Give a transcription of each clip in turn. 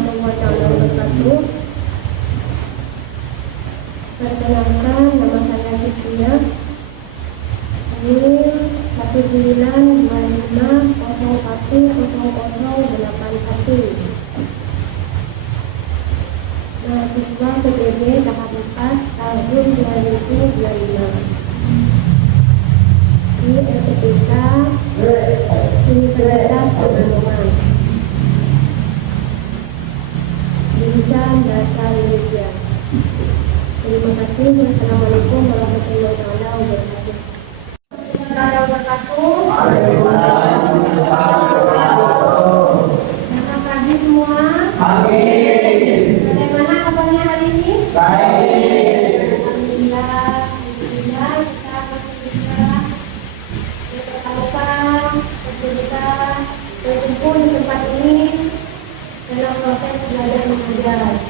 warahmatullahi wabarakatuh. Perkenalkan, nama saya Fitria. Ini 1925010081. Mahasiswa PBB tahap 4 tahun 2025. Di STK Universitas Pegunungan. Jurusan Bahasa Indonesia. Terima kasih. Wassalamualaikum warahmatullahi wabarakatuh. Selamat pagi semua. Bagaimana kabarnya hari ini? Baik. Alhamdulillah. Alhamdulillah kita masih bisa berkumpul di tempat ini dalam proses belajar mengajar.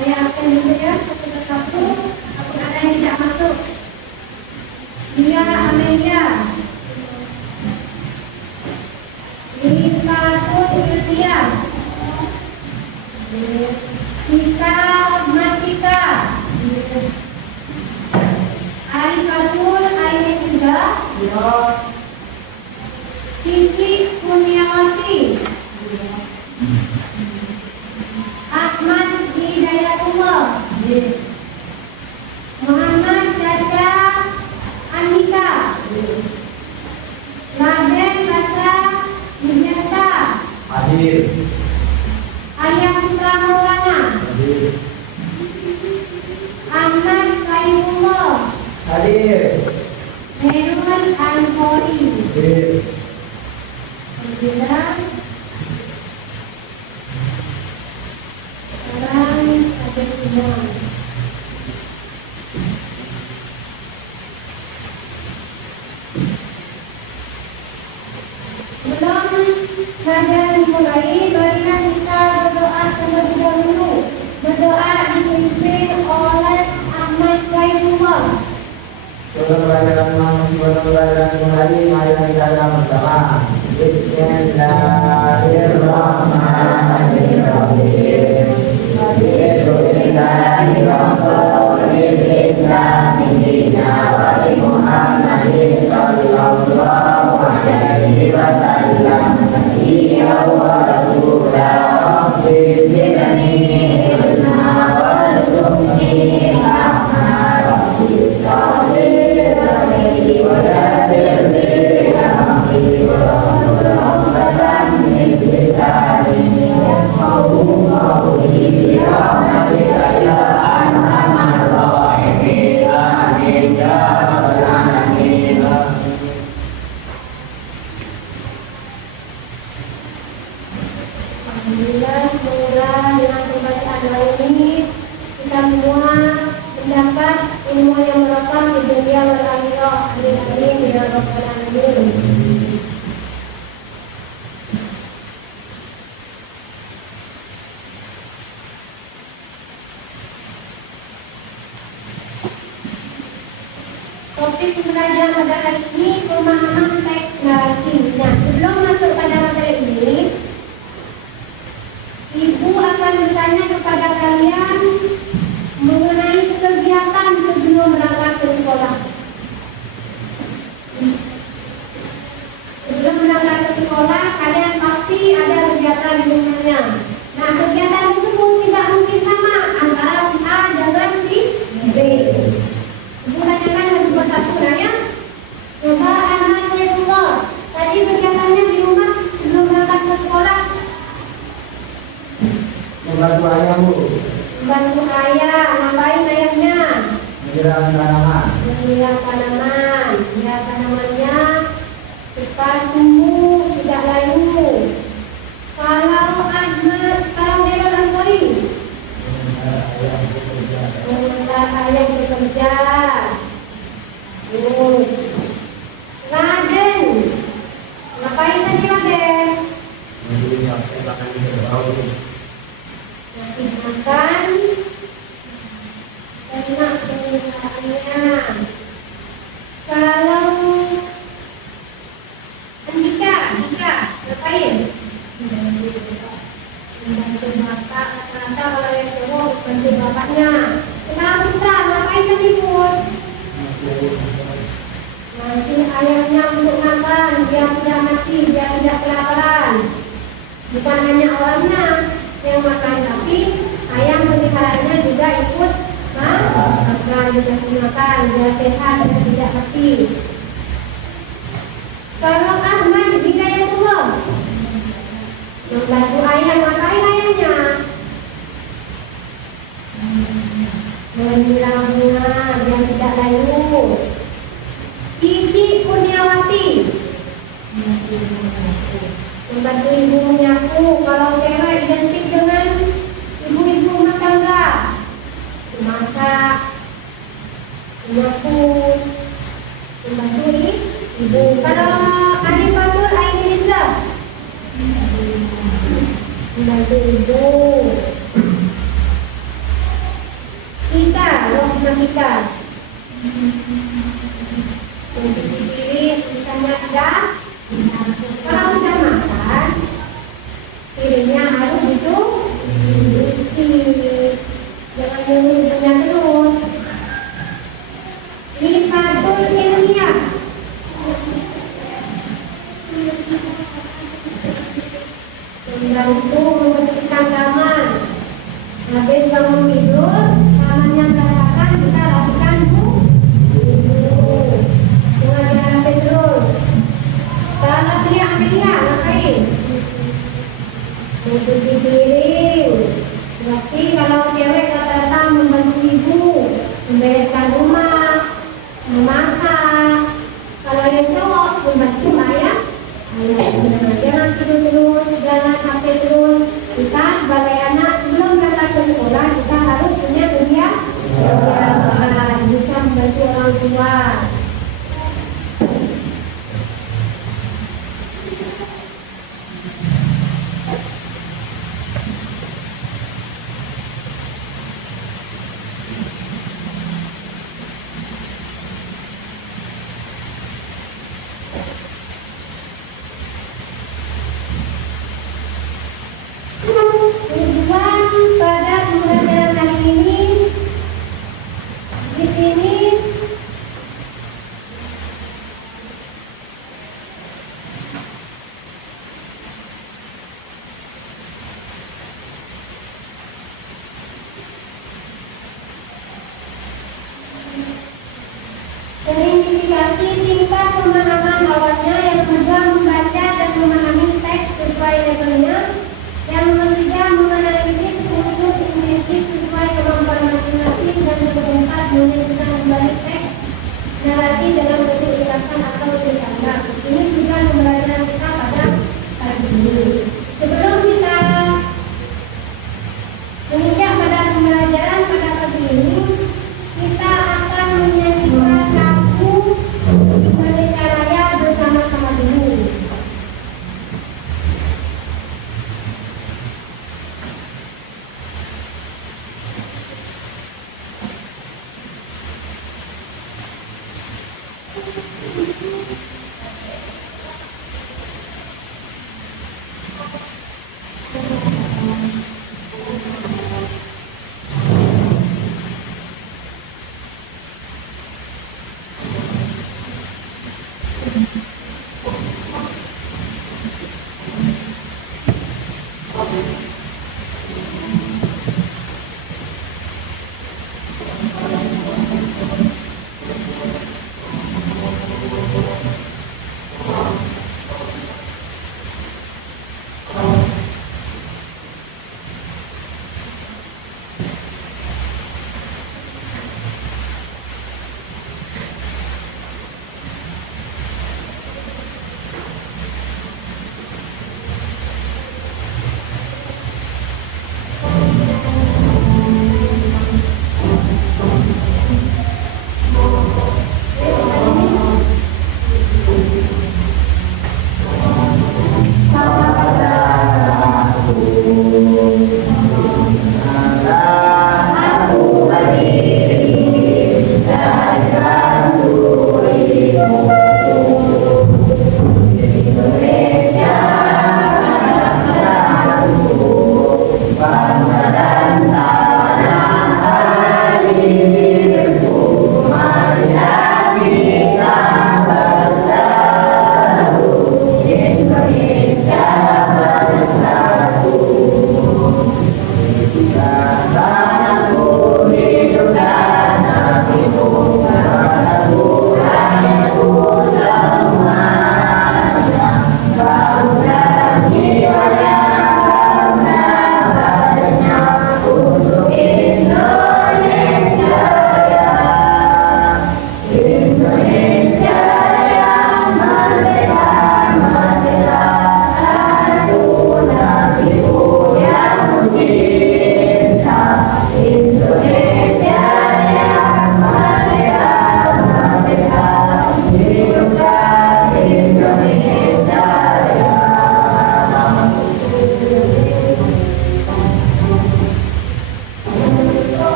Saya akan menjawab satu persatu apapun ada yang tidak masuk. Dia Amelia. Rika Putria. Kita Matika. Arifatul Aini juga. Siti Kurniawati. Ahmad Hidayatullah. Muhammad Caca Andika. Raden Basa Widyata. Hadir. Arya Putra Maulana. Hadir. Ahmad Saifullah. Hadir. Herman Ansori. Hadir. Alhamdulillah. Sekarang ada semua. Sebelum pelajaran dimulai, marilah kita berdoa terlebih dahulu. Berdoa dipimpin oleh Ahmad Saifullah. Sebelum pelajaran kembali, mari kita bersama. Bismillahirrahmanirrahim. Alhamdulillah, semoga dengan pembacaan doa ini kita semua mendapat ilmu yang berkah di dunia dan akhirat. Amin ya rabbal alamin. Topik pembelajaran pada hari ini pemahaman teks narasi. Nah, sebelum masuk pada materi ini, Ibu akan bertanya kepada kalian mengenai kegiatan sebelum berangkat ke sekolah. Sebelum berangkat ke sekolah, kalian pasti ada kegiatan di rumahnya. Nah, kegiatan tersebut tidak mungkin sama antara si A dengan si B. Ibu tanyakan satu persatu ya. Coba anak saya dulu. Tadi kegiatannya di rumah sebelum berangkat ke sekolah. Membantu ayah, Bu. Bantu ayah, ngapain ayahnya? Menyiram tanaman. Menyiram tanaman. Ya, tanamannya cepat tumbuh, tidak layu. Kalau dia Ansori, sementara ayah bekerja. Raden, ngapain tadi Raden? Ngasih makan anak penyelenggaranya. Kalau Andika, ngapain? Membantu bapak, rata-rata kalau yang cowok bantu bapaknya. Kenapa kita ngapain kan ikut? Nanti ayamnya untuk makan, biar tidak mati, biar tidak kelaparan. Bukan hanya orangnya yang makan, tapi ayam peliharanya juga ikut makan, juga makan, biar sehat dan tidak mati. Kalau Ahmad Hidayatullah membantu ayam, ngapain ayamnya? Menyiram bunga biar tidak layu. Cici Kurniawati membantu ibu menyapu. Kalau cewek identik dengan ibu-ibu rumah tangga, masak, menyapu, membantu ibu. Kalau Arif Fatul Aini Rizal membantu ibu. Kita, Rohma kita untuk piring, misalnya ada. Kalau sudah makan, piringnya harus dicuci. Jangan nyuruh-nyuruhnya terus. Lifatul ilmiah membantu membersihkan kamar. Habis bangun tidur, kamarnya berantakan, kita rapikan jangan dirapin terus. Kalau teriak-teriak, ngapain? Mencuci piring. Berarti kalau cewek rata-rata membantu ibu, membereskan rumah, memasak. Kalau yang cowok membantu ayah. Jangan tidur terus, jangan sampai terus. Kita sebagai anak sebelum datang ke sekolah, kita harus punya kegiatan, bisa membantu orang tua. Tujuan pada pembelajaran kali ini di sini teridentifikasi tingkat pemahaman awalnya, yang kedua membaca dan memahami teks sesuai levelnya, yang ketiga menganalisis untuk intuitif sesuai kemampuan masing-masing, dan yang keempat menentukan kembali teks narasi dalam bentuk ulasan atau bercanda. Ini juga pembelajaran kita pada hari ini. Sebelum kita menginjak pada pembelajaran pada pagi ini, kita akan menyanyikan lagu Merdeka Raya bersama-sama dulu.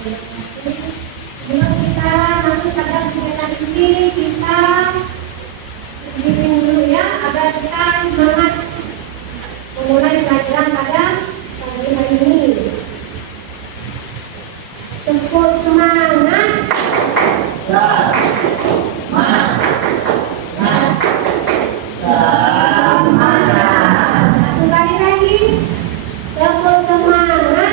Sebelum kita masuk pada kegiatan ini, kita bimbing dulu ya, agar kita semangat memulai pelajaran pada pagi hari ini. Tepuk semangat. Satu kali lagi. Tepuk semangat.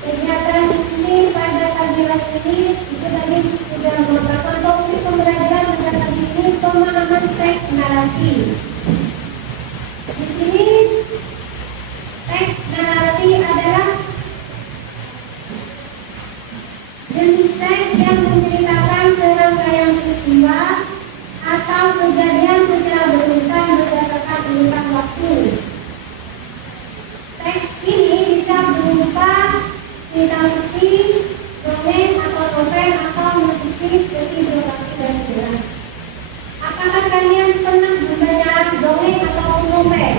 Kegiatan ini pada pagi hari ini itu tadi sudah merupakan topik pembelajaran pada pagi ini, pemahaman teks narasi. Di sini teks narasi adalah jenis teks yang menceritakan serangkaian peristiwa atau kejadian secara berurutan berdasarkan urutan waktu. Teks ini bisa berupa cerita fiksi, dongeng atau novel atau musisi seperti biografi dan sejarah. Apakah kalian pernah membaca dongeng atau novel?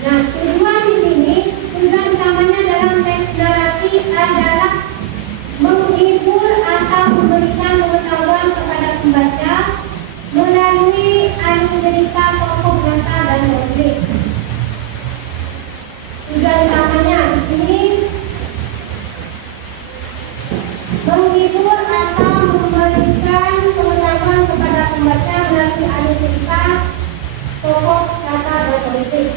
Nah, tujuan di sini, tujuan utamanya dalam teks narasi adalah menghibur atau memberikan pengetahuan kepada pembaca melalui alur cerita tokoh kata dan konflik. Tujuan utamanya di sini menghibur atau memberikan pengetahuan kepada pembaca melalui alur cerita tokoh kata dan konflik.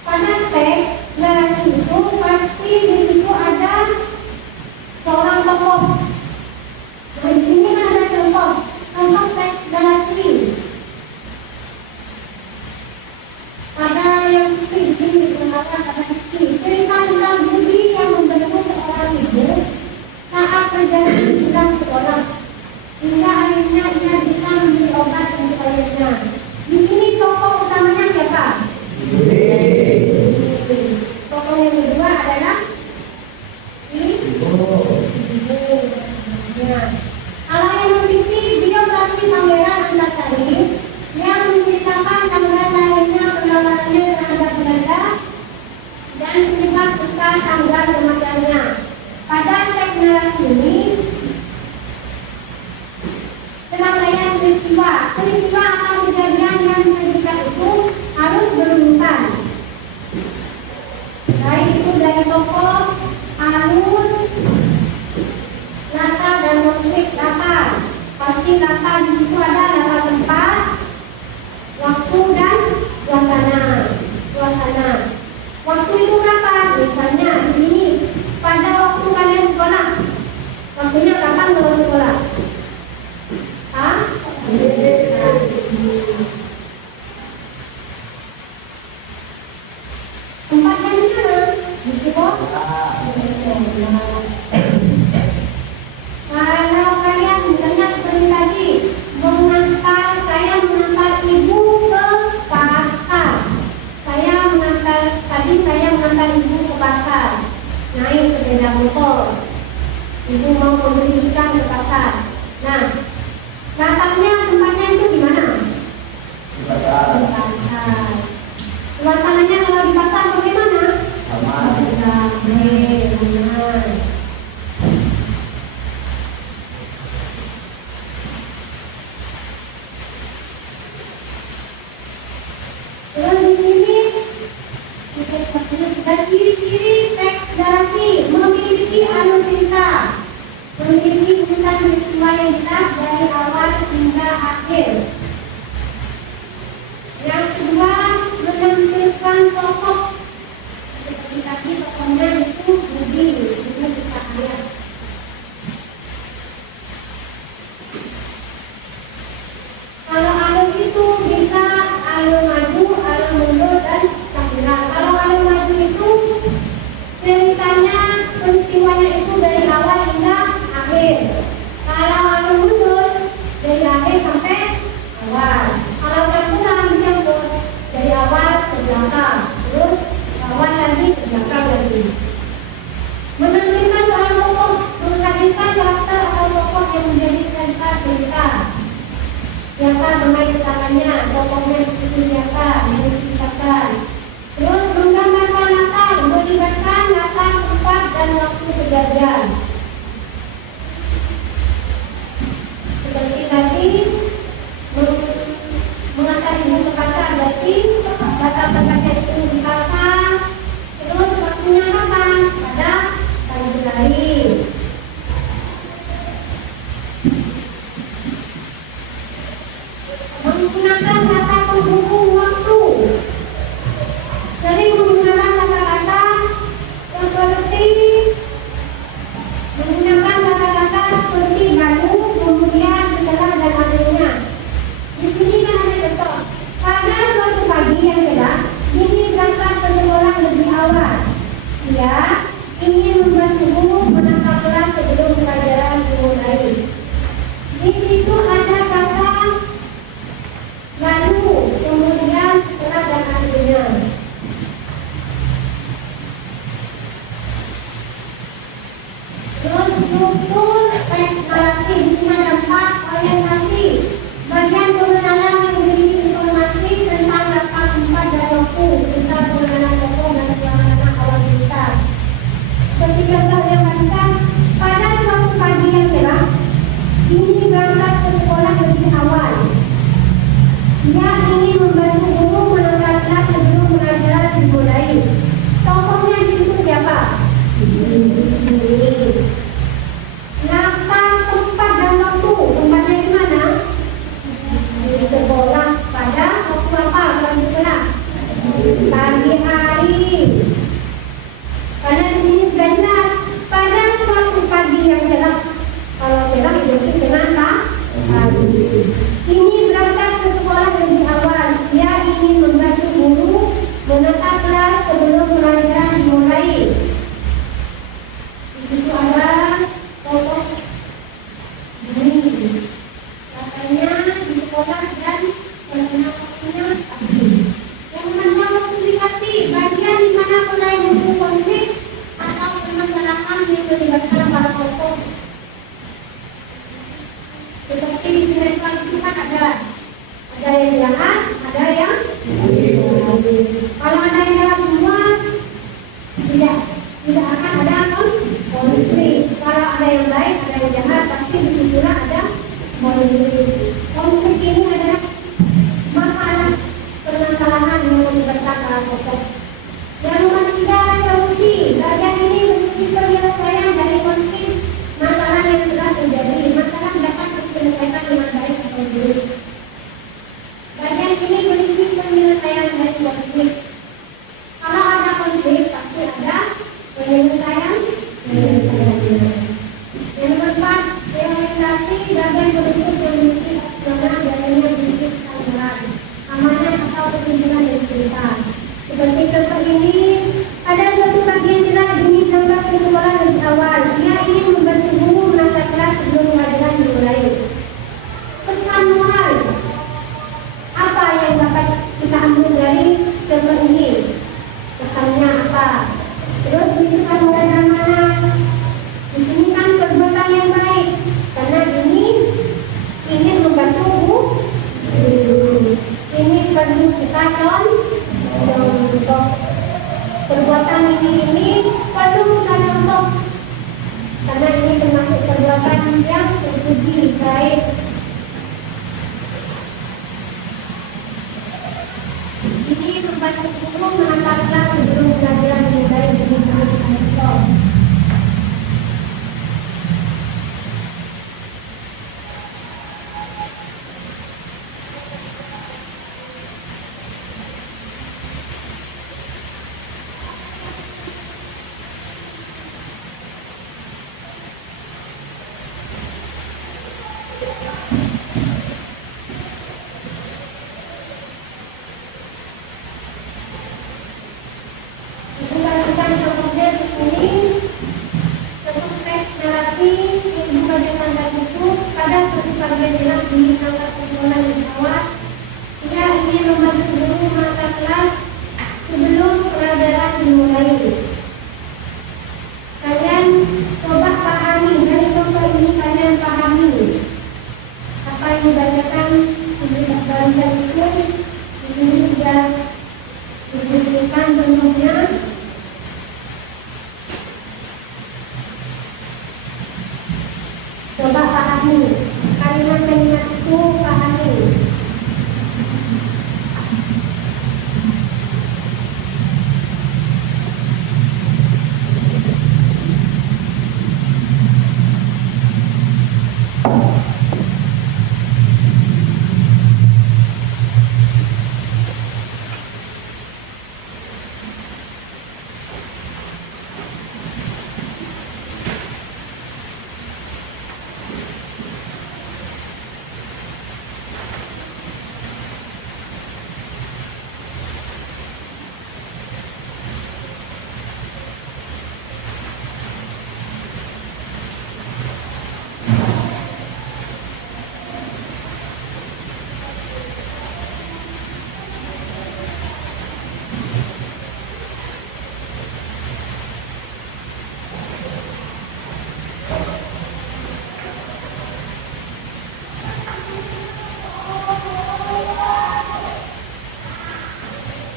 Pada teks narasi itu pasti di situ ada seorang tokoh. Nah, di sini ada contoh teks narasi. Pada yang di sini digunakan kata fiksi, cerita tentang Budi yang membantu seorang ibu saat terjadi sedang sekolah, hingga akhirnya ia bisa membeli obat untuk ayahnya. Di sini tokoh utamanya siapa? Tokoh yang kedua adalah ibu. Nah, kalau yang berfiksi biografi Pangeran Antasari yang menceritakan tanggal lahirnya, pendapatannya terhadap belanda dan penyebab serta tanggal kematiannya. Pada teks narasi ini serangkaian peristiwa atau kejadian yang terjadi itu harus berurutan. Baik itu dari tokoh, alur, latar dan konflik. Latar pasti latar di situ ada latar tempat, waktu dan suasana. Waktu itu kapan? Misalnya ini pada waktu kalian sekolah. Waktunya kapan kalau sekolah? Tempatnya di mana? Di sekolah. Kalau kalian misalnya seperti tadi saya mengantar ibu ke pasar. Saya mengantar ibu ke pasar. Naik sepeda motor. Ibu mau membeli ikan ke pasar. Nah, tempatnya itu di mana? Di pasar. Di pasar. Suasananya kalau di pasar bagaimana? Benar. Terus di sini kita ciri-ciri teks narasi memiliki alur cerita, memiliki urutan peristiwa yang jelas dari awal hingga akhir. Yang kedua, menampilkan tokoh. Seperti tadi tokohnya itu Budi, itu kita lihat. Kalau alur itu bisa alur maju, alur mundur, dan sambilan. Kalau alur maju itu ceritanya, peristiwanya itu dari awal hingga akhir. Kalau alur mundur dari akhir sampai awal. Kalau campuran dicampur dari awal ke belakang, terus awal lagi ke belakang lagi. Menampilkan pagi hari. Karena di sini sudah jelas pada suatu pagi yang cerah. Kalau cerah identik dengan pagi. Ini berangkat ke sekolah lebih awal. Dia ingin membantu guru menata kelas sebelum pelajaran dimulai. Di situ ada tokoh ini. Katanya di sekolah dan terkena waktunya pagi. Yang menang komunikasi bagian di mana mulai muncul konflik atau permasalahan yang melibatkan para tokoh. Seperti di sinetron itu kan ada yang jahat, ada yang kalau ada yang jahat semua tidak akan ada konflik. Kalau ada yang baik, ada yang jahat, pasti disitulah ada konflik. Konflik ini adalah masalah permasalahan yang melibatkan para tokoh. Yang nomor 3, solusi. Bagian ini menuju penyelesaian dari konflik masalah yang sudah terjadi. Masalah dapat diselesaikan dengan baik atau buruk. Bagian ini berisi penyelesaian dari konflik. Kalau ada konflik, pasti ada penyelesaian. Yang nomor 4, realisasi. Bagian berikut memiliki opsional jalannya berikut standar, amanah atau kesimpulan yang cerita. Seperti contoh ini, ada suatu bagian jelas Juni berangkat ke sekolah lebih awal. Dia ingin membantu guru menata kelas sebelum pelajaran dimulai. Pesan moral. Apa yang dapat kita ambil dari contoh ini? Pesannya apa? Terus pesan moral yang mana? Di sini kan perbuatan yang baik. Karena ini ingin membantu guru. Ini perlu kita contoh. Perbuatan ini perlu kita contoh. Karena ini termasuk perbuatan yang terpuji baik. Ini membantu guru menata kelas sebelum pelajaran dimulai dengan contoh. Coba pahami kalimat-kalimat itu, pahami.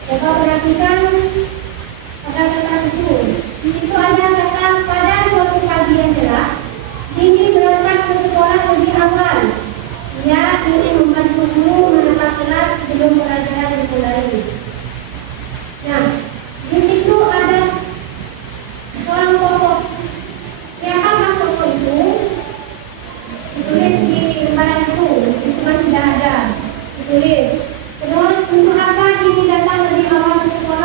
Coba perhatikan kata-kata itu. Di situ ada kata pada suatu pagi yang cerah, Dini berangkat ke sekolah lebih awal. Dia ingin membantu guru menata kelas sebelum pelajaran dimulai. Nah, di situ ada seorang tokoh. Siapakah tokoh itu? Ditulis di lembaran itu, cuma tidak ada. Ditulis. Terus untuk apa Dini datang lebih awal ke sekolah?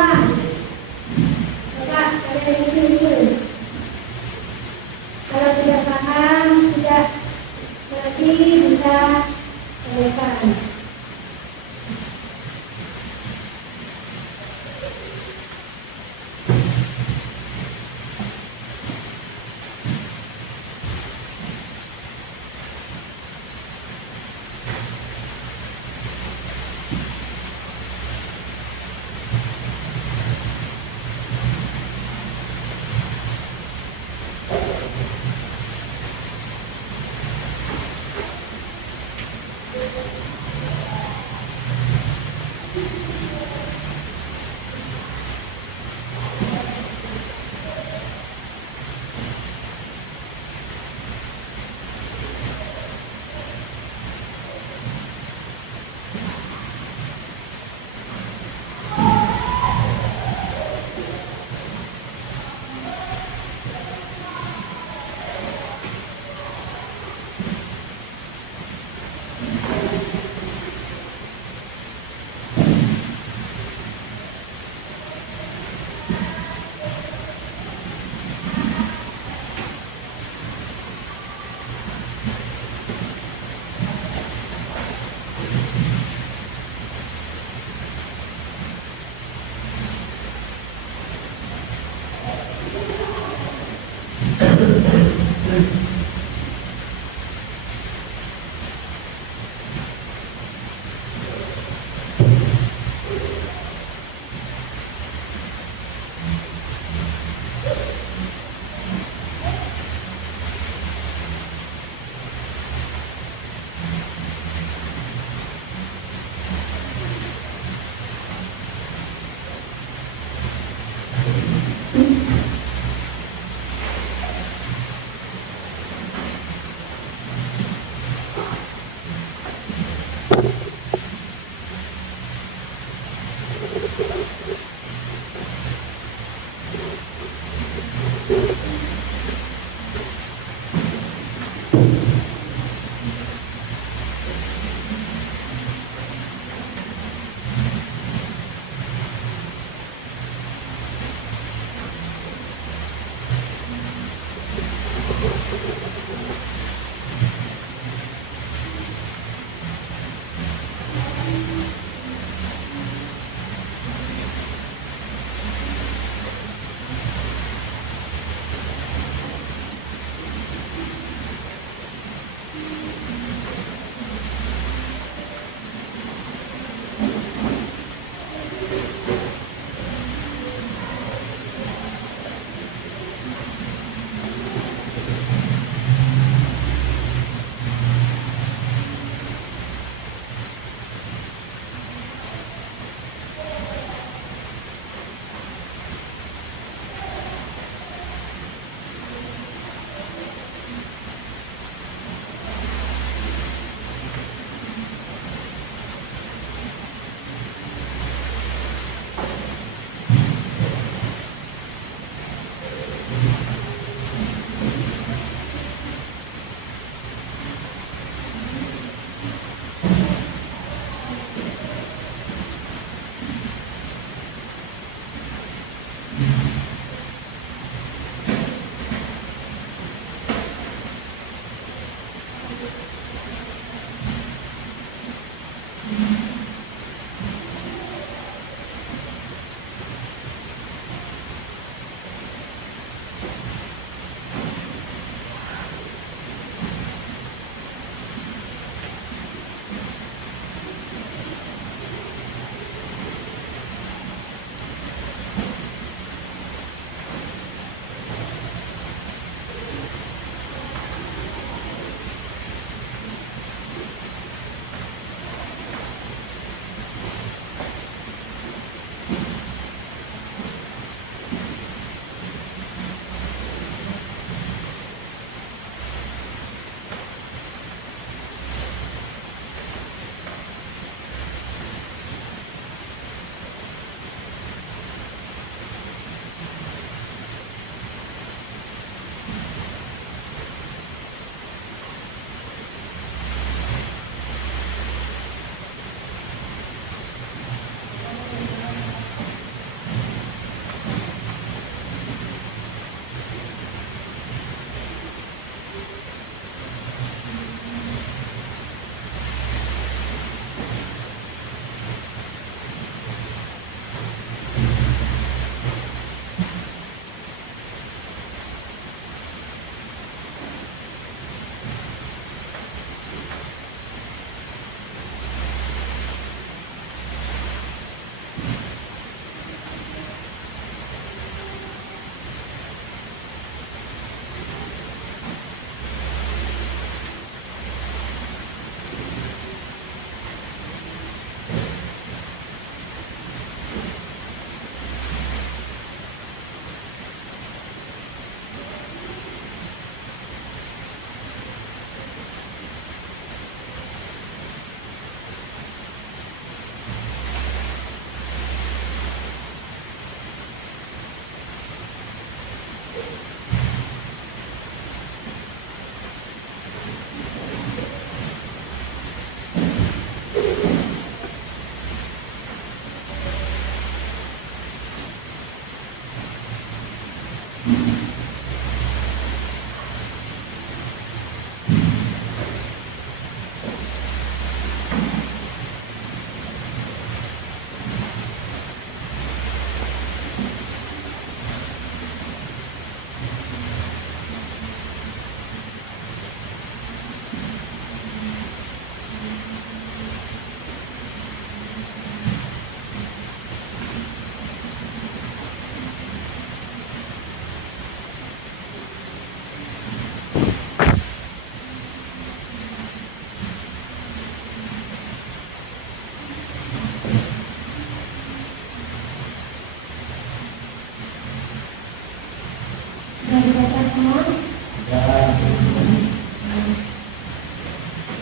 Dan baca semua.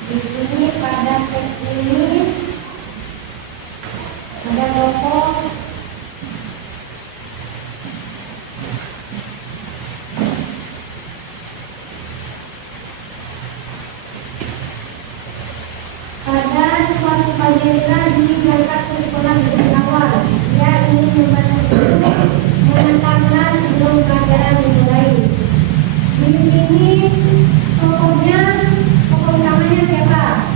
Di sini pada teks ini ada tokoh pada suatu pagi lagi berangkat ke sekolah dari awal. Dia ingin membaca buku mengantarkan sebelum pelajaran dimulai. Di sini tokohnya, tokoh utamanya siapa?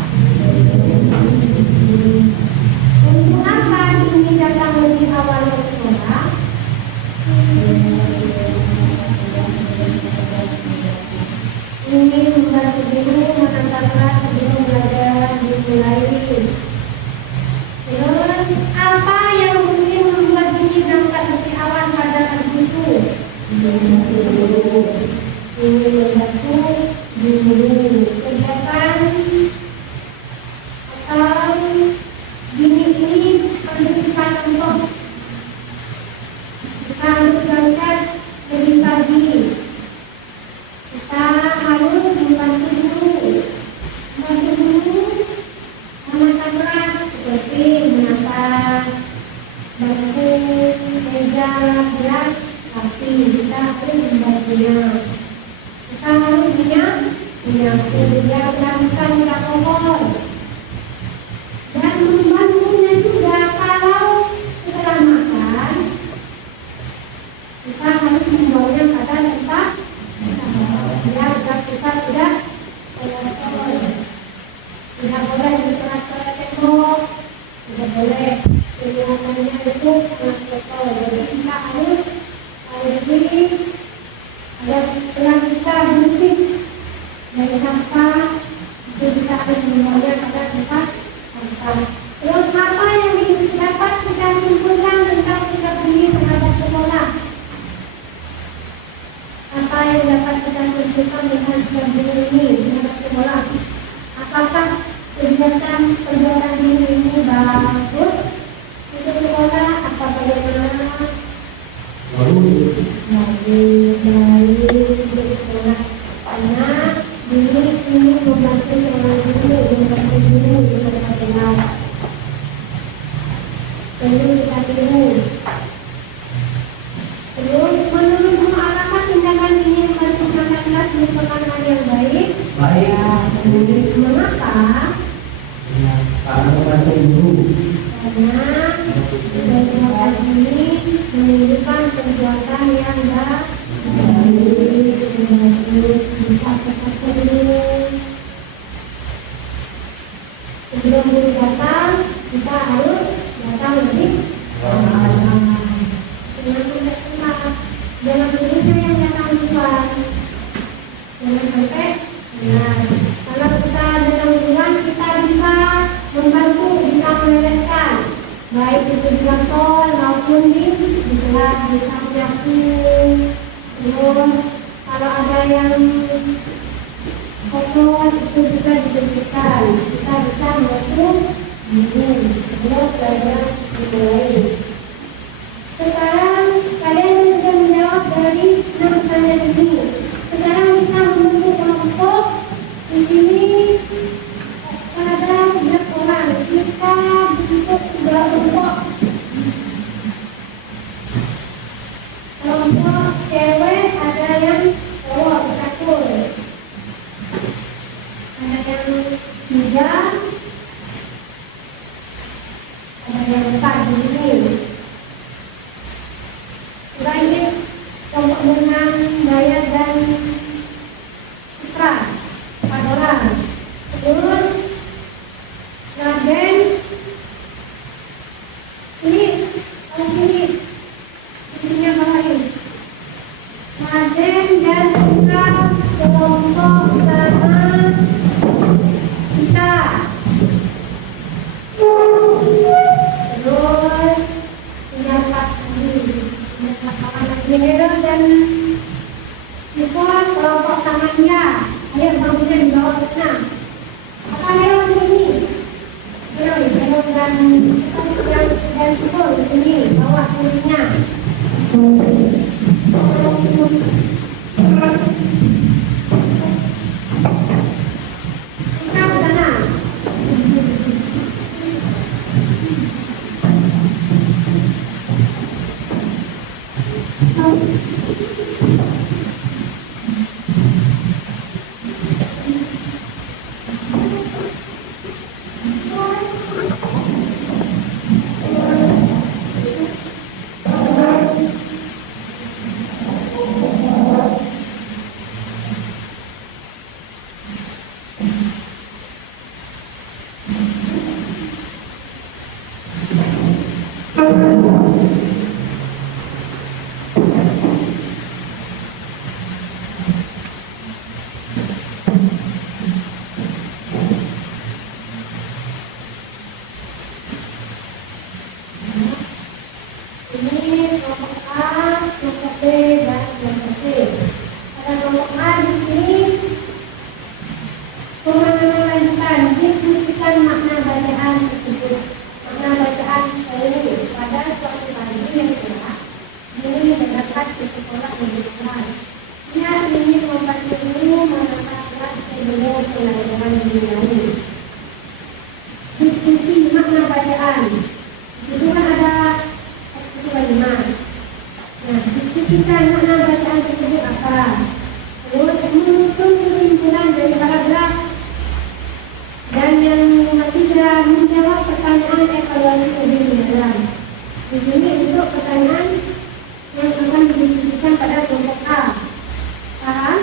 Untuk apa ingin datang lebih awal ke sekolah? Ingin membantu guru mengantarkan sebelum pelajaran dimulai. Terus apa yang mungkin membuat ini berangkat lebih awal pada hari itu? Ingin membantu guru kegiatan atau gini ini pendidikan untuk kita harus berangkat lebih pagi. Kita harus membantu guru menata berat seperti menata bangku, meja, berat, tapi kita harus membantunya. Kita harus menyapu dia bukan pohon dan membantunya juga kalau setelah makan kita harus membawanya pada tempat ya agar kita tidak boleh berkeras tembok, tidak boleh kegiatannya itu kotor. Jadi kita harus lebih agar setelah kita bersih dari sampah itu kita harus membawanya pada tempat sampah. Terus apa yang dapat kita simpulkan tentang sikap ini terhadap sekolah? Apa yang dapat kita simpulkan dengan sikap ini terhadap sekolah? Apakah kegiatan perbuatan diri ini bagus untuk sekolah? Apa bagaimana? Baik untuk sekolah. Karena diri ini membantu sekolah dulu, membantu dulu untuk sekolah. Perlu kita tiru. Terus menurut alamat tindakan ini membantu anak-anak merupakan hal yang baik. Mengapa? Karena membantu guru. Karena perbuatan ini menunjukkan perbuatan yang baik, bisa seperti sebelum guru datang, kita harus datang lebih awal. Jangan berusaha yang datang duluan. Jangan sampai kalau kita datang duluan, kita bisa membantu, bisa menyelesaikan baik itu di kantor maupun di kelas, bisa menyapu. Terus kalau ada yang kotor itu bisa dibersihkan. Kita bisa membantu sebelum pelajaran dimulai. Sekarang kalian sudah menjawab dari 6 pertanyaan ini. Sekarang kita membentuk kelompok. Di sini ada 3 orang. Kita bentuk 2 kelompok. Kelompok cewek ada yang cowok dicatur. Ada yang 3, ada yang 4 di sini. Sudah ini kelompok dengan Dayak dan Putra, 4 orang. Terus Raden ini isinya apa lagi? Raden dan Putra kelompok sama kita. Terus senjata Nero dan Nipon kelompok tangannya. Ayo bangunnya di bawah sana. Apa Nero di sini? Nero dan Nipon di sini bawah kulitnya. Kita ke sana. Ini kelompok A, kelompok B, dan kelompok C. Pada kelompok A di sini melanjutkan diskusikan makna bacaan tersebut. Makna bacaan ini pada suatu pagi yang cerah, ini terdapat di sekolah kebetulan. Ia ingin membantu guru menatap kelas sebelum pelajaran dimulai. Diskusi makna bacaan. Di situ kan ada kelima. Nah, diskusikan makna bacaan tersebut apa? Terus menyusun kesimpulan dari paragraf dan yang ketiga menjawab pertanyaan evaluasi lebih mendalam. Di sini untuk pertanyaan yang akan didiskusikan pada kelompok A. Paham?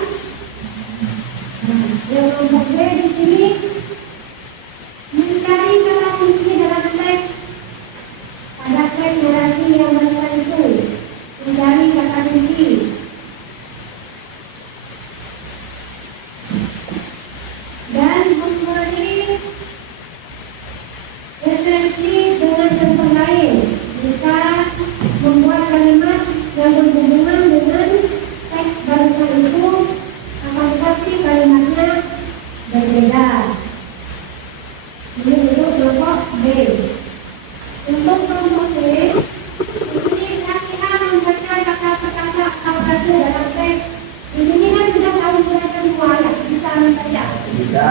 Nah, yang kelompok B di sini mencari kata kunci dalam teks. Pada teks narasi yang berkata itu, mencari kata kunci. Dan memberi referensi dengan contoh lain. Bisa membuat kalimat yang berhubungan dengan teks barusan itu, akan tetapi kalimatnya berbeda. Ini untuk kelompok B. Untuk kelompok C, ini latihan membaca kata-kata atau kata dalam teks. Di sini kan sudah tahu semua ya, bisa membaca. Bisa.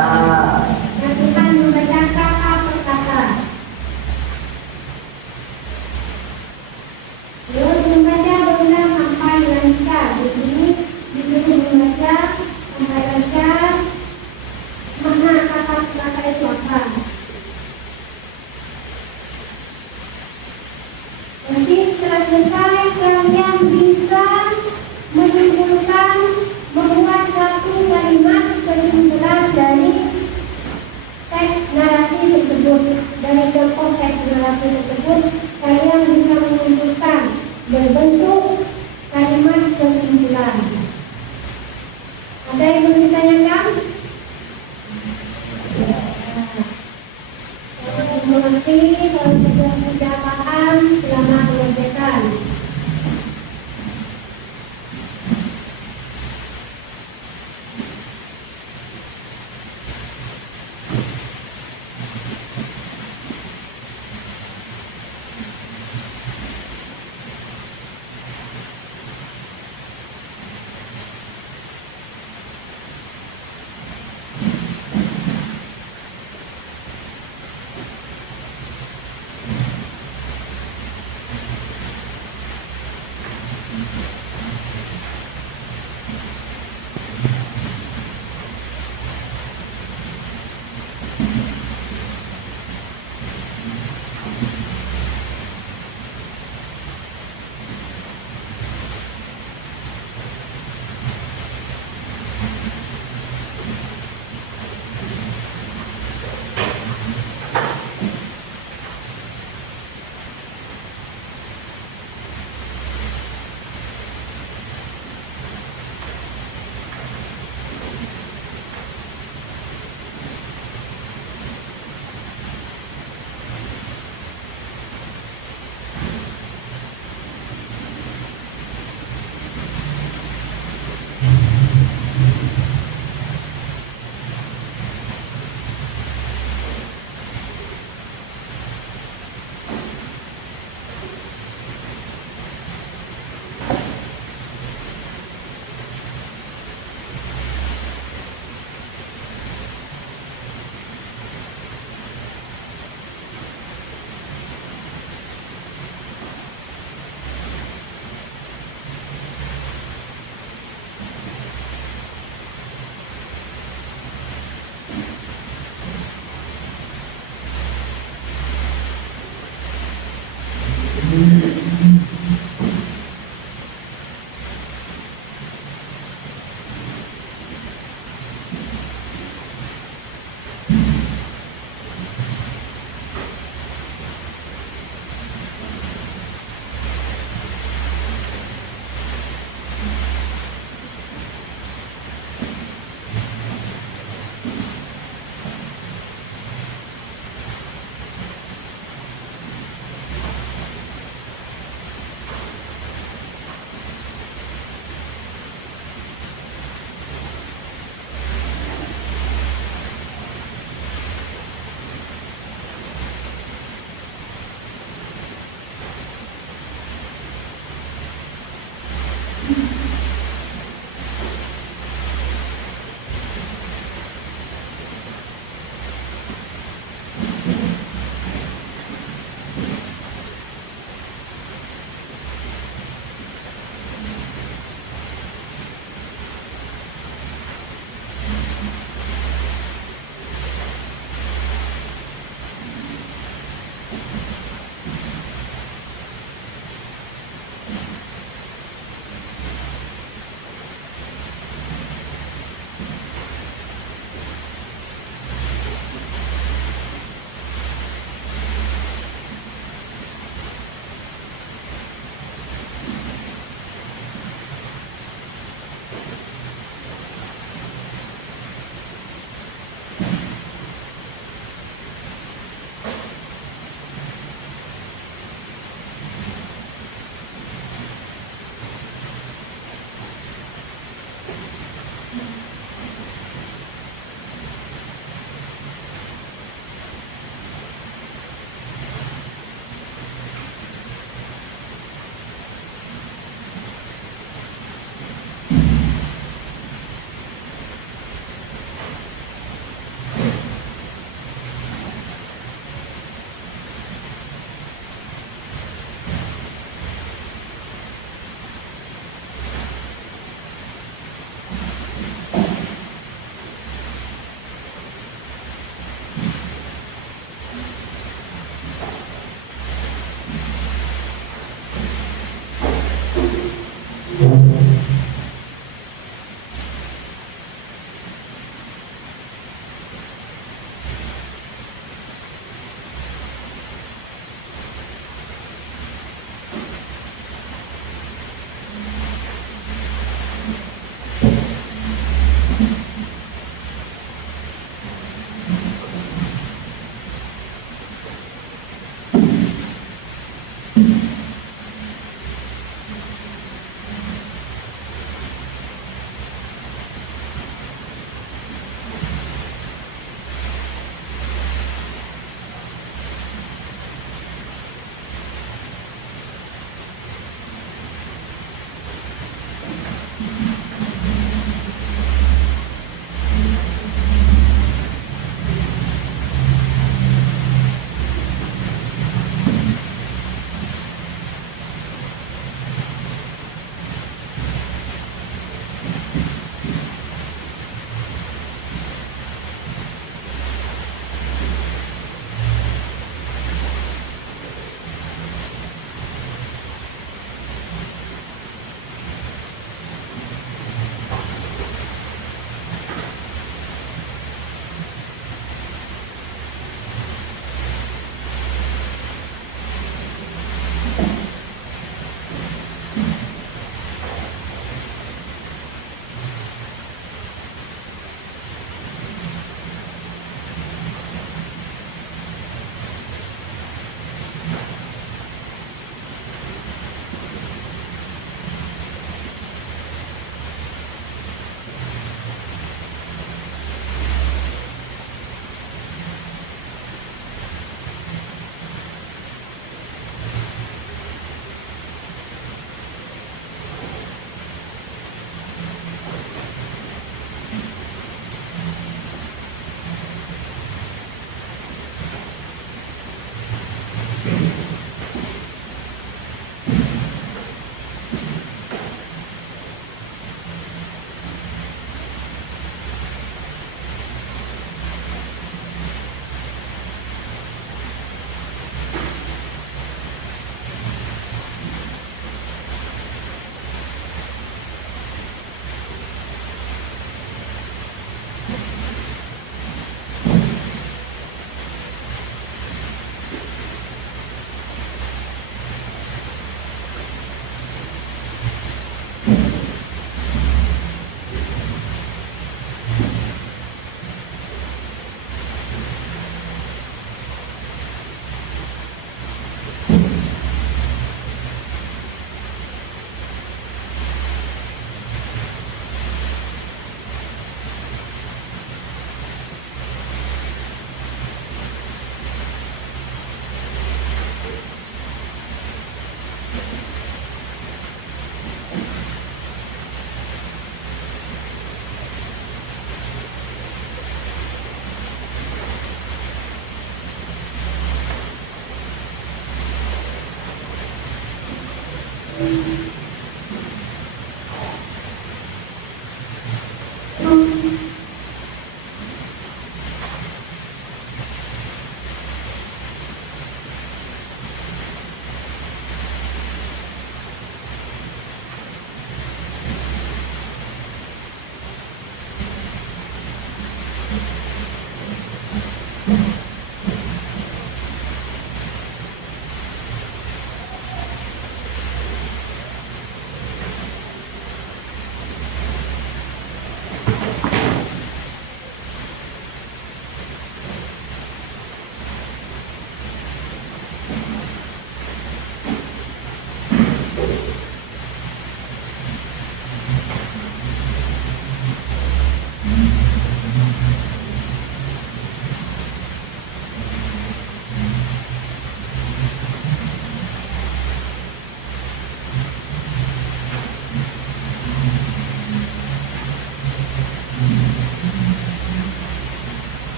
Latihan membaca kata per kata. Terus membaca berulang sampai lancar. Di sini disuruh membaca sampai lancar. Makna kata-kata itu apa? Nanti setelah selesai, kalian bisa menyimpulkan, membuat satu kalimat kesimpulan dari teks narasi tersebut. Dari contoh teks narasi tersebut, kalian bisa menyimpulkan berbentuk kalimat kesimpulan. Ada yang mau ditanyakan? Mengerti, kalau sudah paham, selamat mengerjakan.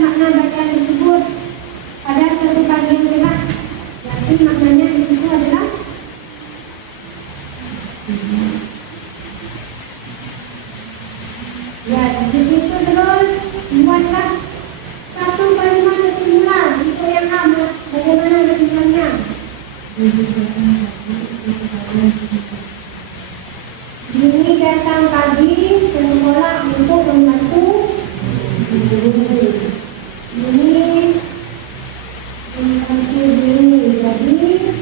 Makna bacaan tersebut pada satu pagi yang Ini datang pagi ke sekolah untuk membantu guru. Ini membantu guru. Jadi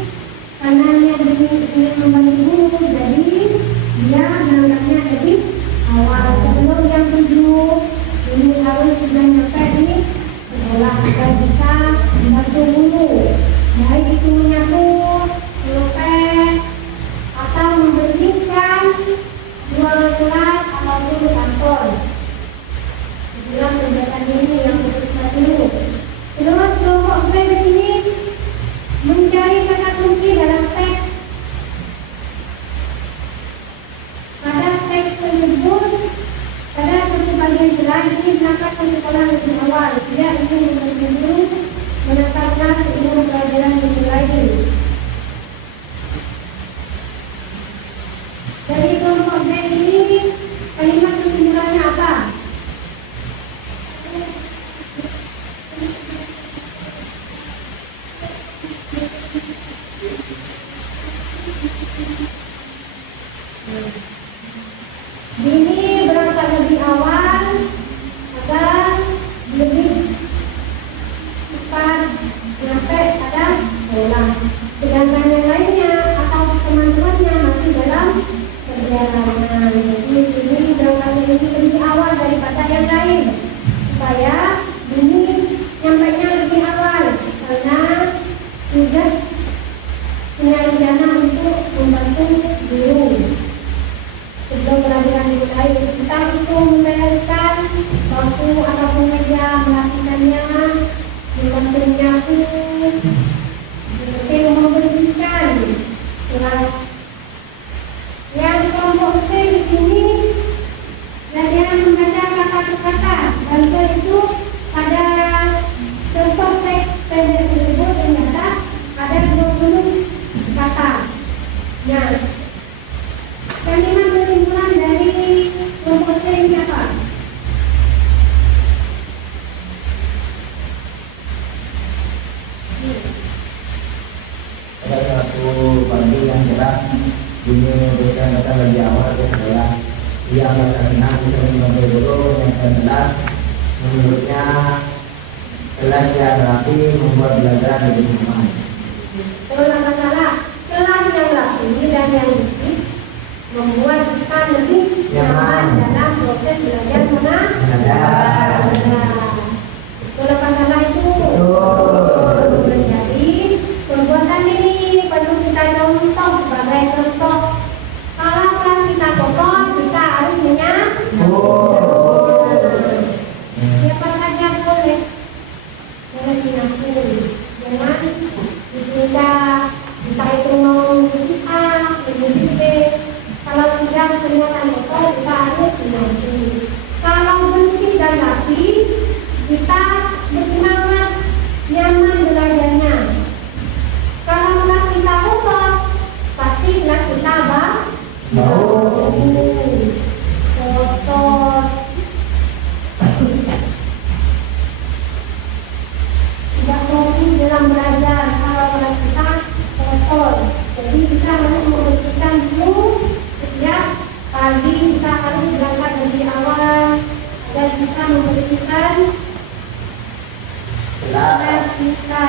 karena dia ingin membantu guru, jadi dia berangkatnya dari awal sebelum jam 7. Ini harus sudah nyampe di sekolah agar bisa membantu guru. Baik itu menyapu, melopet, atau membersihkan ruangan kelas ataupun kantor. Itulah kegiatan ini yang kita dulu. Terus kelompok B di sini mencari kata kunci dalam teks. Pada teks tersebut pada satu bagian jelas ini berangkat ke sekolah lebih awal. Tidak ingin membantu menetapkan ilmu pelajaran lebih lain. Dari kelompok B ini kalimat kesimpulannya apa? Ini berangkat lebih awal agar lebih cepat sampai pada sekolah. Sedangkan yang lainnya atau teman-temannya masih dalam perjalanan. Jadi ini berangkat lebih awal daripada yang lain supaya ini nyampainya lebih awal karena sudah punya rencana untuk membantu guru sebelum pelajaran dimulai. Entah itu membereskan bangku ataupun meja, melakukannya, membantu menyapu, membersihkan kelas. Yang kelompok C di sini belajar membaca kata-kata. Bantu itu pada contoh teks pendek tersebut ternyata ada 20 kata. Nah, kalimat kesimpulan dari kelompok C ini apa? Ada satu pagi yang jelas ini memberikan kata lebih awal ke sekolah. Ia merasa senang bisa membantu guru yang jelas. Menurutnya kelas yang rapi membuat belajar lebih nyaman. Terulang salah. Kelas yang rapi dan yang bersih membuat kita lebih nyaman dalam proses belajar mengajar. Terulang salah itu. Jadi perbuatan ini perlu kita contoh sebagai contoh. Kalau kelas kita kotor, kita harus menyapu. Siapa saja boleh menyapu. Jangan kita itu mau musik A, musik B. Kalau sudah kelihatan kotor, kita harus menyapu. Kalau bersih dan rapi, kita bersemangat, nyaman belajarnya. Kalau kelas kita kotor, pasti kelas kita bau, kotor. Tidak fokus dalam belajar kalau kelas kita kotor. Jadi kita harus membersihkan dulu setiap pagi. Kita harus berangkat lebih awal agar kita membersihkan kelas kita.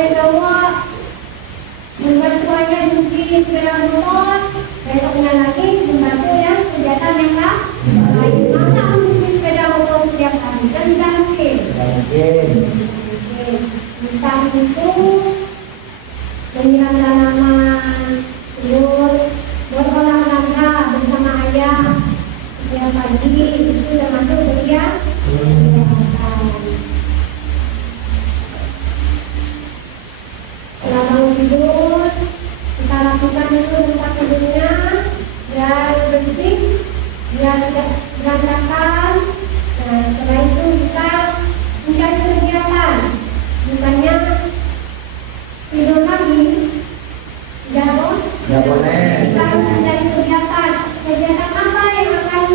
yang cowok membantu ayah nyuci sepeda motor, besoknya lagi membantu yang kegiatan yang lain. Masa nyuci sepeda motor setiap hari kan tidak mungkin. Entah itu menyiram tanaman, telur, berolahraga bersama ayah setiap pagi, itu termasuk kegiatan. Setelah bangun tidur, kita lakukan dulu tempat tidurnya biar bersih, biar tidak berantakan. Nah, setelah itu kita mencari kegiatan, bukannya tidur lagi. Tidak boleh. Kita harus mencari kegiatan. Kegiatan apa yang akan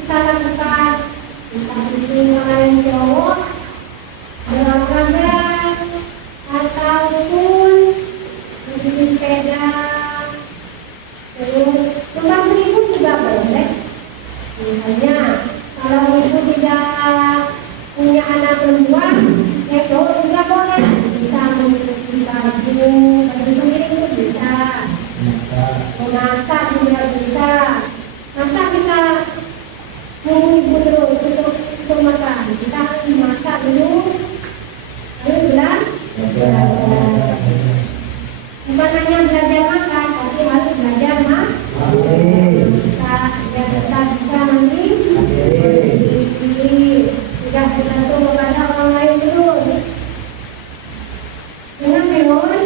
kita lakukan? Kita itu orang cowok berolahraga ataupun mencuci sepeda, terus membantu ibu juga boleh. Misalnya kalau ibu tidak punya anak perempuan, ya cowok juga boleh. Bisa mencuci baju, baju sendiri itu bisa. Memasak juga bisa. Masa kita mau ibu terus untuk makan, kita harus masak dulu, lalu bilang bukan hanya belajar makan, tapi harus belajar kita bisa nanti tidak bergantung kepada orang lain dulu. Dengan Memon.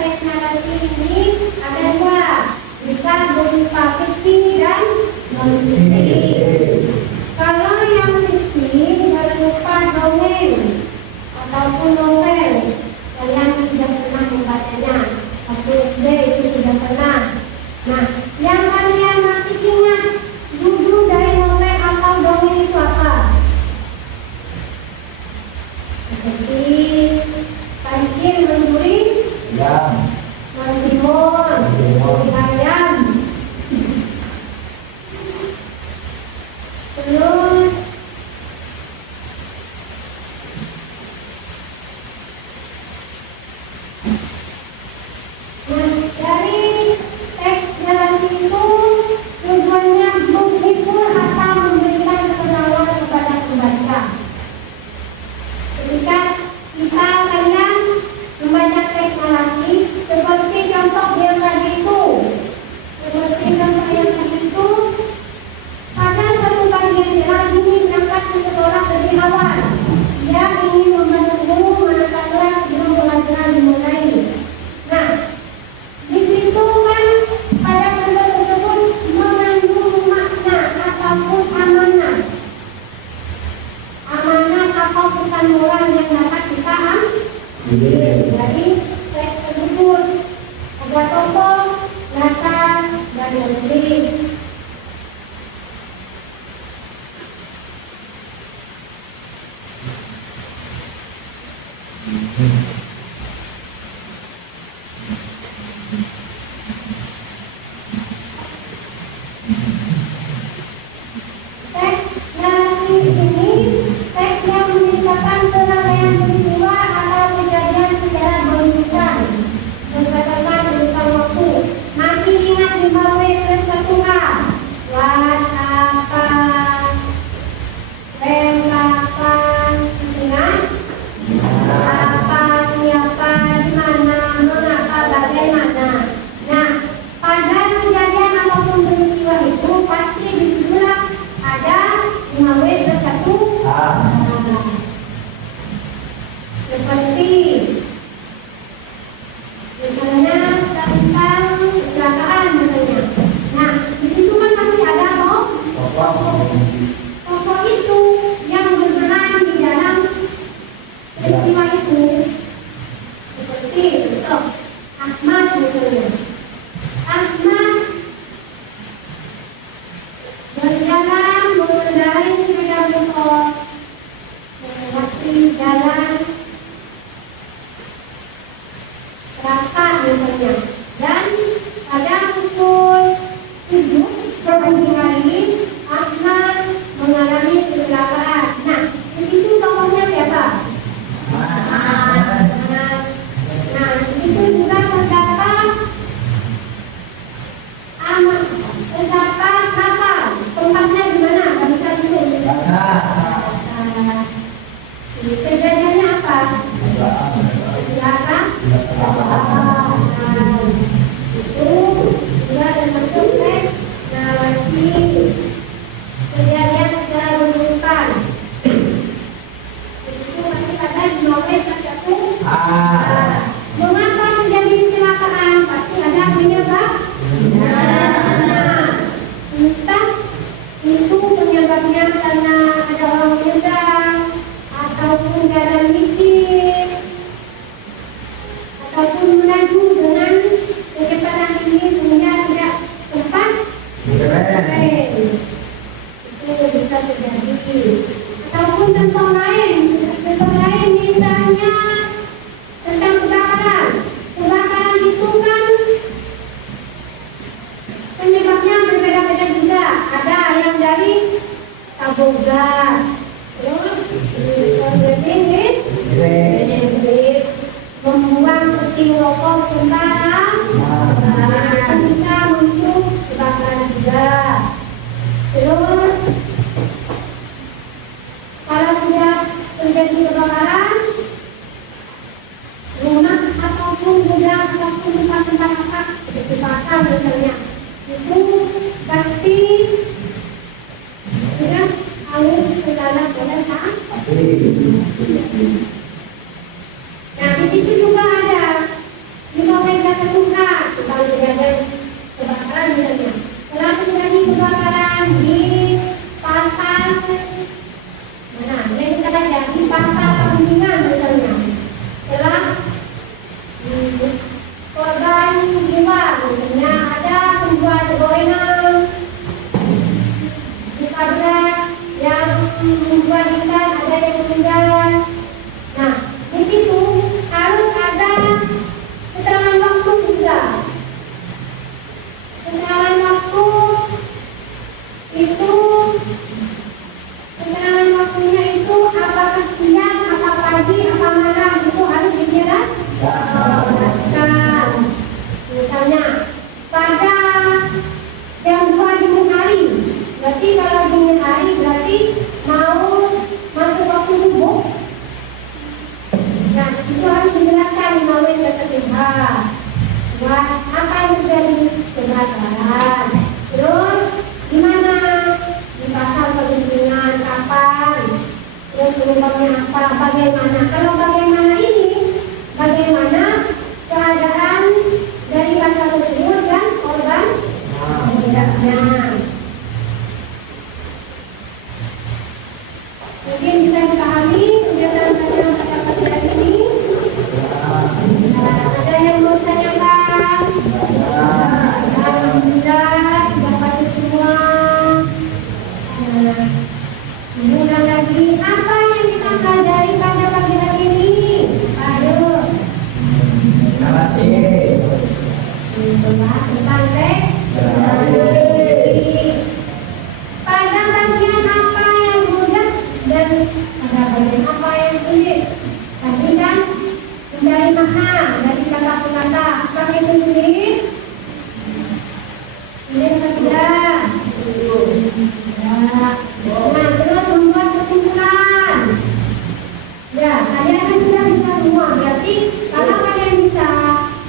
teknologi ini ada dua, bisa berupa fiksi dan non fiksi. Kalau yang fiksi berupa dongeng ataupun novel, kalian sudah pernah membacanya. Waktu SD itu sudah pernah. Nah, yang kalian masih ingat judul dari novel atau dongeng itu apa? Seperti Kancil Mencuri, Mantimon, Ayam. Terus dari teks narasi itu tujuannya menghibur atau memberikan pengetahuan kepada pembaca. Ketika kalian membaca teks narasi, seperti contoh yang tadi itu, pada satu pagi yang cerah ingin berangkat ke sekolah lebih awal. Dia ingin membantu guru menekan kelas sebelum pelajaran dimulai. Nah, di situ kan pada contoh tersebut mengandung makna ataupun amanah. Amanah atau pesan moral yang dapat kita ambil dari teks tersebut. Ada tokoh, latar, dan motif. Teks narasi ini teks yang menceritakan serangkaian peristiwa atau kejadian secara berurutan berdasarkan urutan waktu. Masih ingat 5W plus 1K? What, apa, rem, kapan, ingat? Apa, siapa, di mana, mengapa, bagaimana. Nah, pada kejadian ataupun peristiwa itu pasti disitulah ada 5W plus 1K. Seperti misalnya tentang kecelakaan misalnya. Nah, di situ kan masih ada tokoh itu yang berperan di dalam peristiwa itu. Seperti contoh Ahmad misalnya. Ahmad berjalan mengendarai sepeda motor melewati jalan rata misalnya, dan pada pukul 7 pagi hari Ahmad mengalami kecelakaan. Nah, di situ tokohnya siapa? Nah, di situ juga terdapat kapal. Tempatnya di mana? Gak bisa dulu. Kejadiannya apa? Kecelakaan. Itu juga termasuk teks narasi kejadian secara berurutan. Itu masih ada di novel satu. Mengapa terjadi kecelakaan? Pasti ada penyebab. Entah itu penyebabnya karena ada orang menendang, ataupun jalan licin, ataupun melaju dengan kecepatan tinggi sehingga tidak sempat berhenti. Itu bisa terjadi. Ataupun contoh lain misalnya tentang kebakaran. Kebakaran itu kan penyebabnya berbeda-beda juga. Ada yang dari tabung gas, terus membuang puting rokok sembarang, bisa muncul kebakaran juga. Terus kalau sudah terjadi kebakaran rumah ataupun gudang ataupun tempat-tempat masak seperti pasar misalnya, itu pasti sudah harus segala pada saat. Nah, di situ juga ada di novel dibandingkan, ada yang meninggal. Nah, di situ harus ada keterangan waktu juga. Keterangan waktu itu, keterangan waktunya itu apakah siang, apa pagi, apa malam, itu harus dijelaskan. Misalnya pada jam 2 dini hari, berarti kalau dini hari berarti mau masuk waktu subuh. Nah, itu harus dijelaskan oleh ketertiban. Buat apa yang terjadi kebakaran? Terus di mana? Di pasal pemimpinan kapan? Terus penyebabnya apa? Bagaimana? Kalau bagaimana ini, bagaimana keadaan dari pasal tersebut dan korban tidaknya. Mungkin bisa dipahami kegiatan yang pada ini. Ada yang mau tanyakan? Alhamdulillah, sudah pasti semua. Kemudian lagi, apa yang kita pelajari pada pagi hari ini? Ayo. Tentang pada bagian apa yang mudah dan pada bagian apa yang sulit. Tadi kan mencari makna dari kata-kata. Apakah itu sulit? Sulit atau tidak? Nah, terus membuat kesimpulan. Ya, kalian kan sudah bisa semua. Berarti kalau kalian bisa,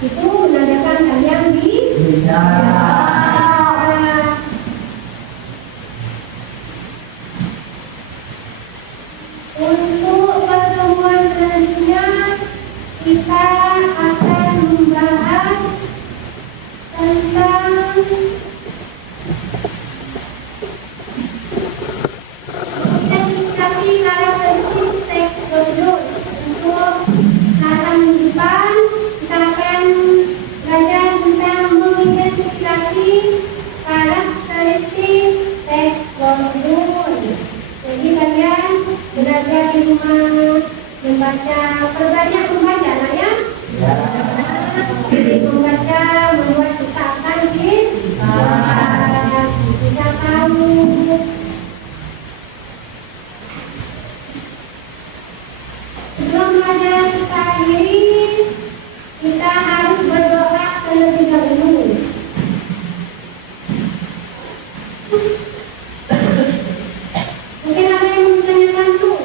itu menandakan kalian bisa. Untuk pertemuan selanjutnya kita akan membahas tentang identifikasi karakteristik teks tersebut. Untuk halaman depan kita akan belajar tentang mengidentifikasi karakteristik teks tersebut. Jadi kalian belajar di rumah membaca, perbanyak membaca lah ya. Jadi membaca, membuat cetakan kita tahu. Sebelum belajar kita ini, kita harus berdoa terlebih dahulu. Mungkin ada yang menanyakan tuh.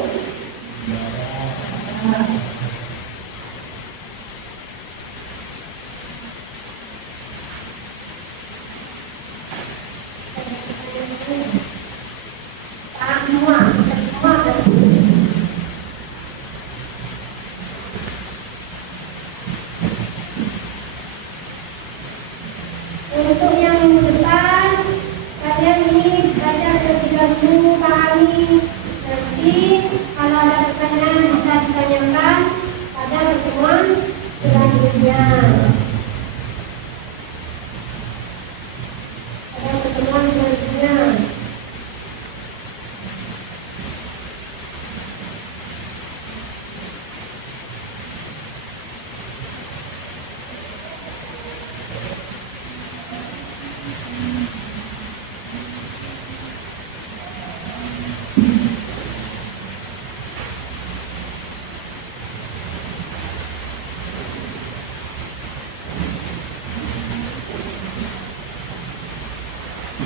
Untuk yang depan, kalian ini belajar terlebih dahulu, pahami. Nanti kalau ada pertanyaan bisa ditanyakan pada pertemuan selanjutnya. Pada pertemuan selanjutnya.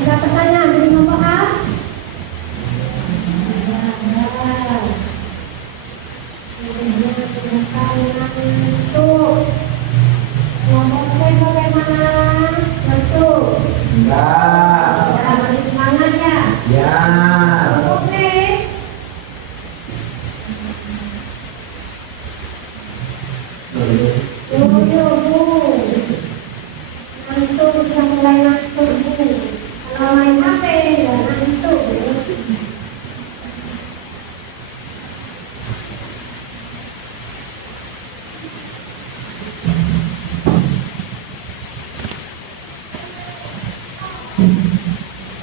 Ada pertanyaan dari kelompok A? Untuk kelompok B bagaimana? Masuk. Beri semangat ya. Kelompok B. Ngantuk sudah mulai ngantuk Bu. Kalau main HP ya ngantuk.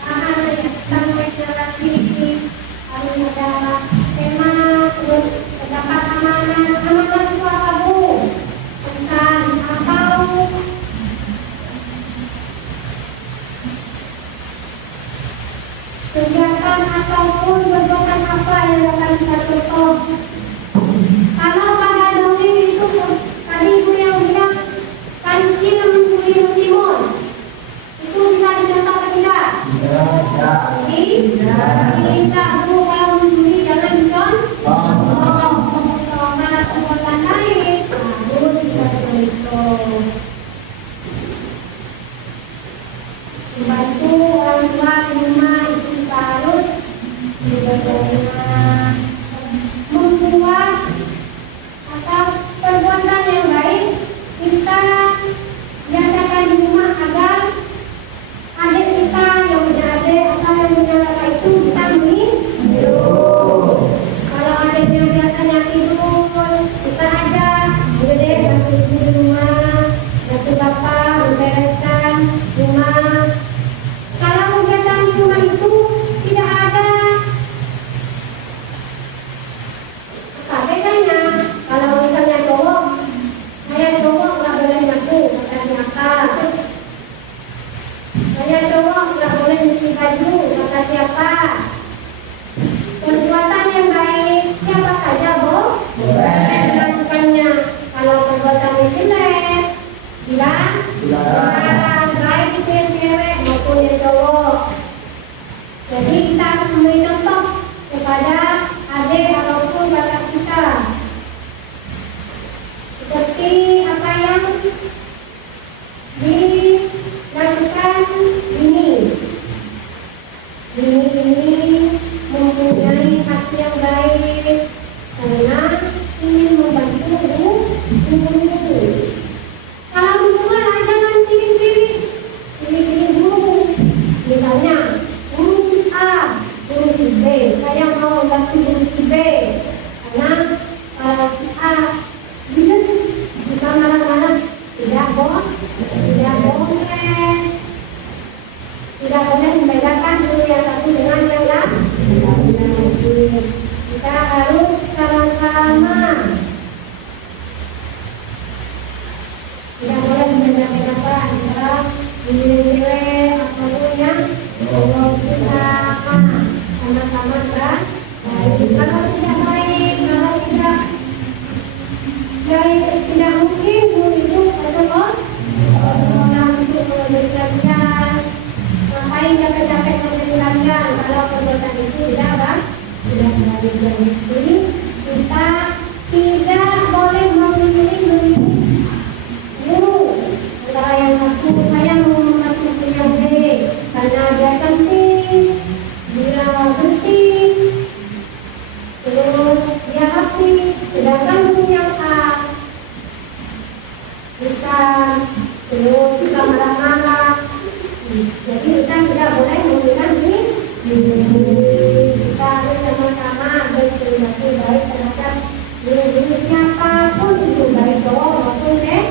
Tahan ya, sampai lagi harus ada yang jelek, bilang dilarang, baik itu yang cewek maupun yang cowok. Jadi kita harus memberi contoh kepada adik ataupun kakak kita, seperti apa yang dilakukan ini mempunyai hati yang baik karena ingin membantu ibu-ibu. Kalau hubungan jangan pilih-pilih dulu. Misalnya guru si A, guru si B, saya mau membantu guru si B karena si A bisa marah-marah. Tidak boleh membedakan guru yang satu dengan yang lain. Kita harus sama-sama. Tidak boleh membedakan antara cewek ataupun yang cowok. Kita sama-sama kan baik. Kalau tidak baik, kalau tidak mungkin guru itu atau orang untuk memberikan. Ngapain capek-capek menjelaskan kalau perbuatan itu tidak baik? Jadi kita tidak boleh memilih guru antara yang satu saya mau masuk yang B karena dia cantik, dia bersih, terus dia rapi, sedangkan guru yang A kita terus kita marah-marah. Jadi kita tidak boleh menggunakan ini. Kita harus sama-sama berperilaku baik terhadap guru siapapun itu, baik cowok maupun cewek.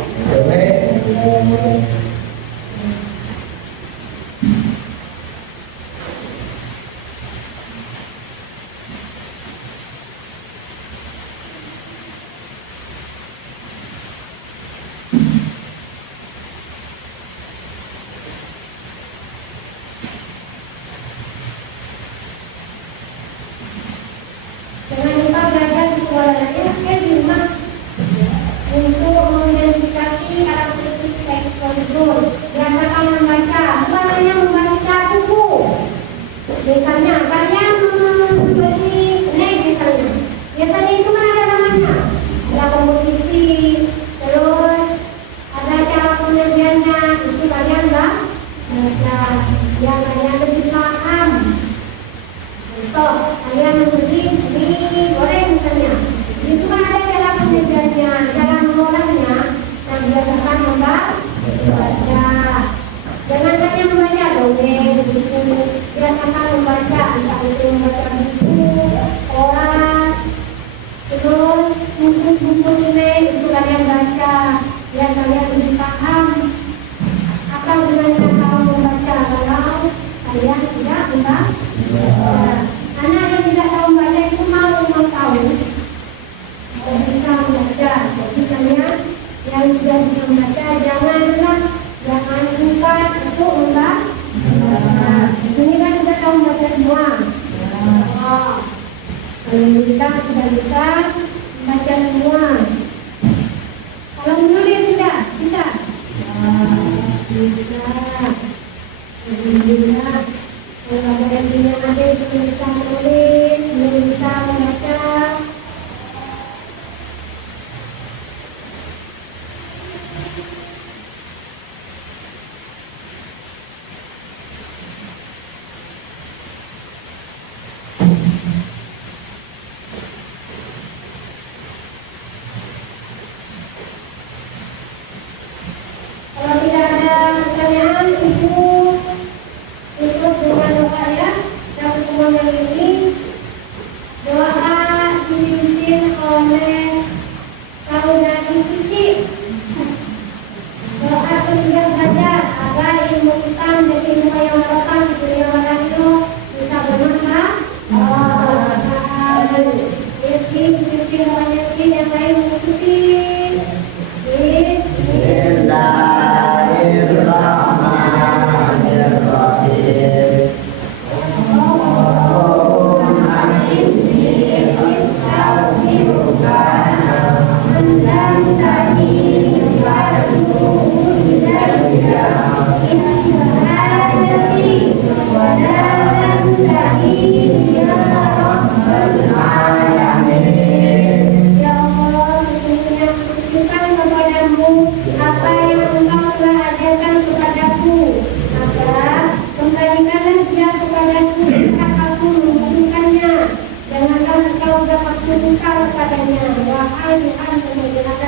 Jangan lupa belajar di sekolahnya, di rumah untuk mengidentifikasi karakteristik teks tersebut. Biasakan membaca, bukan hanya membaca buku. Misalnya kalian membeli snack misalnya. Biasanya itu kan ada namanya, ada kompetisi, terus ada cara penyajiannya. Itu kalian baca, yang kalian lebih paham. Contoh, kalian membeli mie goreng misalnya, itu kan ada cara penyajiannya, cara mengolahnya. Nah, biasakan membaca. Jangan hanya membaca dongeng, buku. Biasakan membaca, entah itu membaca buku, koran, terus buku-buku snack itu kalian baca, biar kalian lebih paham. Apa gunanya kalau membaca kalau kalian tidak membaca? Karena yang tidak tahu membaca itu mau tahu bisa membaca. Jadi kalian yang sudah bisa membaca jangan lupa untuk membaca. Ini kan sudah tahu membaca semua. Kalau kita sudah bisa membaca semua. Kalau menulis tidak bisa. Bisa. Kalau potensinya ada itu bisa menulis, bisa membaca. Kalau tidak ada pertanyaan, Ibu tutup dengan doa ya. Dan semuanya ini doa dipimpin oleh saudari Siti. Doa setiap belajar agar ilmu kita menjadi ilmu yang barokah di dunia itu bisa bermanfaat. Siti namanya Siti yang baik Siti. Bismillahirrahmanirrahim. kepadamu apa yang engkau telah ajarkan kepadaku, maka kembalikanlah dia kepadaku saat aku membutuhkannya. Janganlah engkau dapat meminta kepadanya, wahai Tuhan pemberi